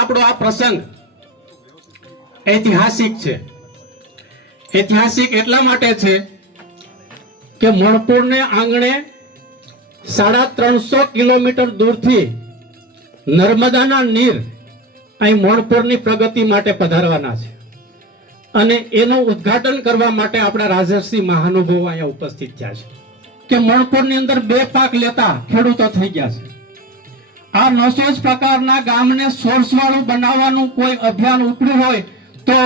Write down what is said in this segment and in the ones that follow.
આપણો આ પ્રસંગ ઐતિહાસિક છે. ઐતિહાસિક એટલા માટે છે કે મણપુરને આંગણે 350 કિલોમીટર દૂરથી નર્મદાના નીર અહીં મણપુરની પ્રગતિ માટે પધારવાના છે અને એનું ઉદ્ઘાટન કરવા માટે આપણા રાજર્ષિ મહાનુભાવો અહીંયા ઉપસ્થિત થયા છે કે મણપુરની અંદર 2 પાક લેતા ખેડૂતો થઈ ગયા છે. આ 900 પ્રકારના ગામને સોર્સવાળું બનાવવાનું કોઈ અભિયાન ઉપડ્યું હોય તો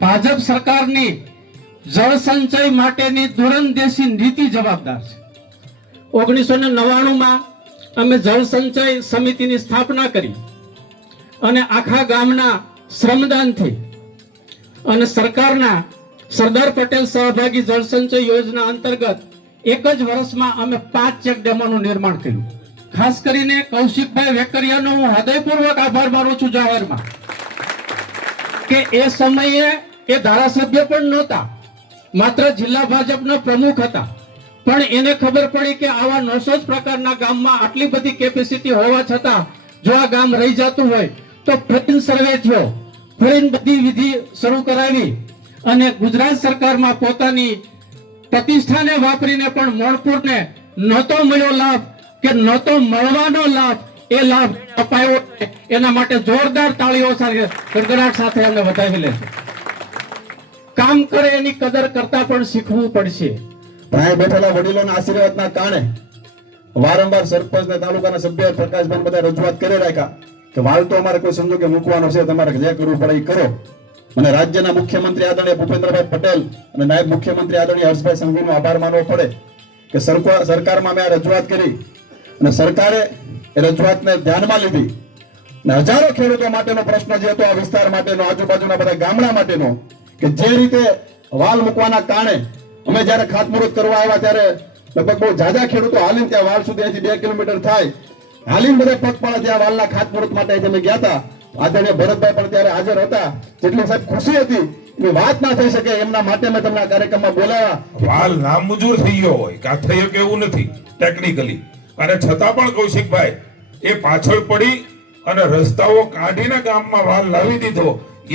ભાજપ સરકારની જળ સંચય માટેની દૂરંદેશી નીતિ જવાબદાર છે. 1999 અમે જળ સંચય સમિતિની સ્થાપના કરી અને આખા ગામના શ્રમદાનથી અને સરકારના સરદાર પટેલ સહભાગી જળ સંચય યોજના અંતર્ગત એક જ વર્ષમાં અમે 5 ચેક ડેમોનું નિર્માણ કર્યું. ખાસ કરીને કૌશિકભાઈ વેકરિયાનો હું હૃદયપૂર્વક આભાર માનું છું જાહેરમાં કે એ સમયે એ ધારાસભ્ય પણ નહોતા, માત્ર જિલ્લા ભાજપના પ્રમુખ હતા, પણ એને ખબર પડી કે આવા 900 પ્રકારના ગામમાં આટલી બધી કેપેસિટી હોવા છતાં જો આ ગામ રહી જતું હોય તો ફરીને સર્વે થયો, ફરીને બધી વિધિ શરૂ કરાવી અને ગુજરાત સરકારમાં પોતાની પ્રતિષ્ઠાને વાપરીને પણ મણપુરને નહોતો મળ્યો લાભ કે નહોતો મળવાનો લાભ, એ લાભ અપાયો. એના માટે જોરદાર તાળીઓ સાથે ગડગડાટ સાથે અમે વધાવી લેશું. કામ કરે એની કદર કરતા પણ શીખવું પડશે. ભાઈ બેઠેલા વડીલોના આશીર્વાદના કારણે વારંવાર સરપંચ ને તાલુકાના સભ્ય પ્રકાશભાઈ બધા રજૂઆત કરી રાખ્યા કે વાલ તો અમારે કોઈ સંજોગે મૂકવાનો છે, તમારે જે કરવું પડે એ કરો. અને રાજ્યના મુખ્યમંત્રી આદરણીય ભૂપેન્દ્રભાઈ પટેલ અને નાયબ મુખ્યમંત્રી આદરણીય હર્ષભાઈ સંઘવીનો આભાર માનવો પડે કે સરકારમાં મેં આ રજૂઆત કરી અને સરકારે એ રજૂઆતને ધ્યાનમાં લીધી અને હજારો ખેડૂતો માટેનો પ્રશ્ન જે હતો આ વિસ્તાર માટેનો, આજુબાજુના બધા ગામડા માટેનો, કે જે રીતે વાલ મૂકવાના કારણે અમે જયારે ખાતમુહૂર્ત કરવા આવ્યા ત્યારે લગભગ બહુ જાજા ખેડૂતો હાલીને ત્યાં વાલ સુધી 2 કિલોમીટર થાય હાલીને બધા પગપાળા ત્યાં વાલના ખાતમુહૂર્ત માટે અમે ગયા હતા. આદરણીય ભરતભાઈ પણ ત્યારે હાજર હતા. જેટલી સાહેબ ખુશી હતી એની વાત ના થઈ શકે એમના માટે મેં તમને આ કાર્યક્રમમાં બોલાવ્યા. વાલ નામંજૂર થઈ ગયો હોય કે આ થઈ શકે એવું નથી ટેકનિકલી, અને છતાં પણ કૌશિકભાઈ એ પાછળ પડી અને રસ્તાઓ કાઢીને ગામમાં વાલ લાવી દીધો.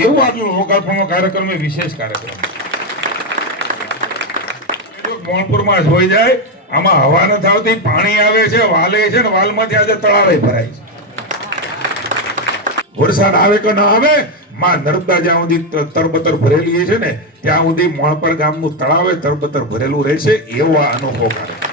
એવું આટલું લોકાર્પણનો કાર્યક્રમ એ વિશેષ કાર્યક્રમ મોણપુરમાં જોઈ જાય. આમાં હવા નથી આવતી, પાણી આવે છે, વાલે છે ને વાલમાંથી આજે તળાવે ભરાય છે. વરસાદ આવે કે ના આવે, માં નર્મદા જ્યાં સુધી તરબતર ભરેલી છે ને ત્યાં સુધી મોણપર ગામનું તળાવે તરબતર ભરેલું રહેશે. એવો આ અનોખો કાર્યક્રમ.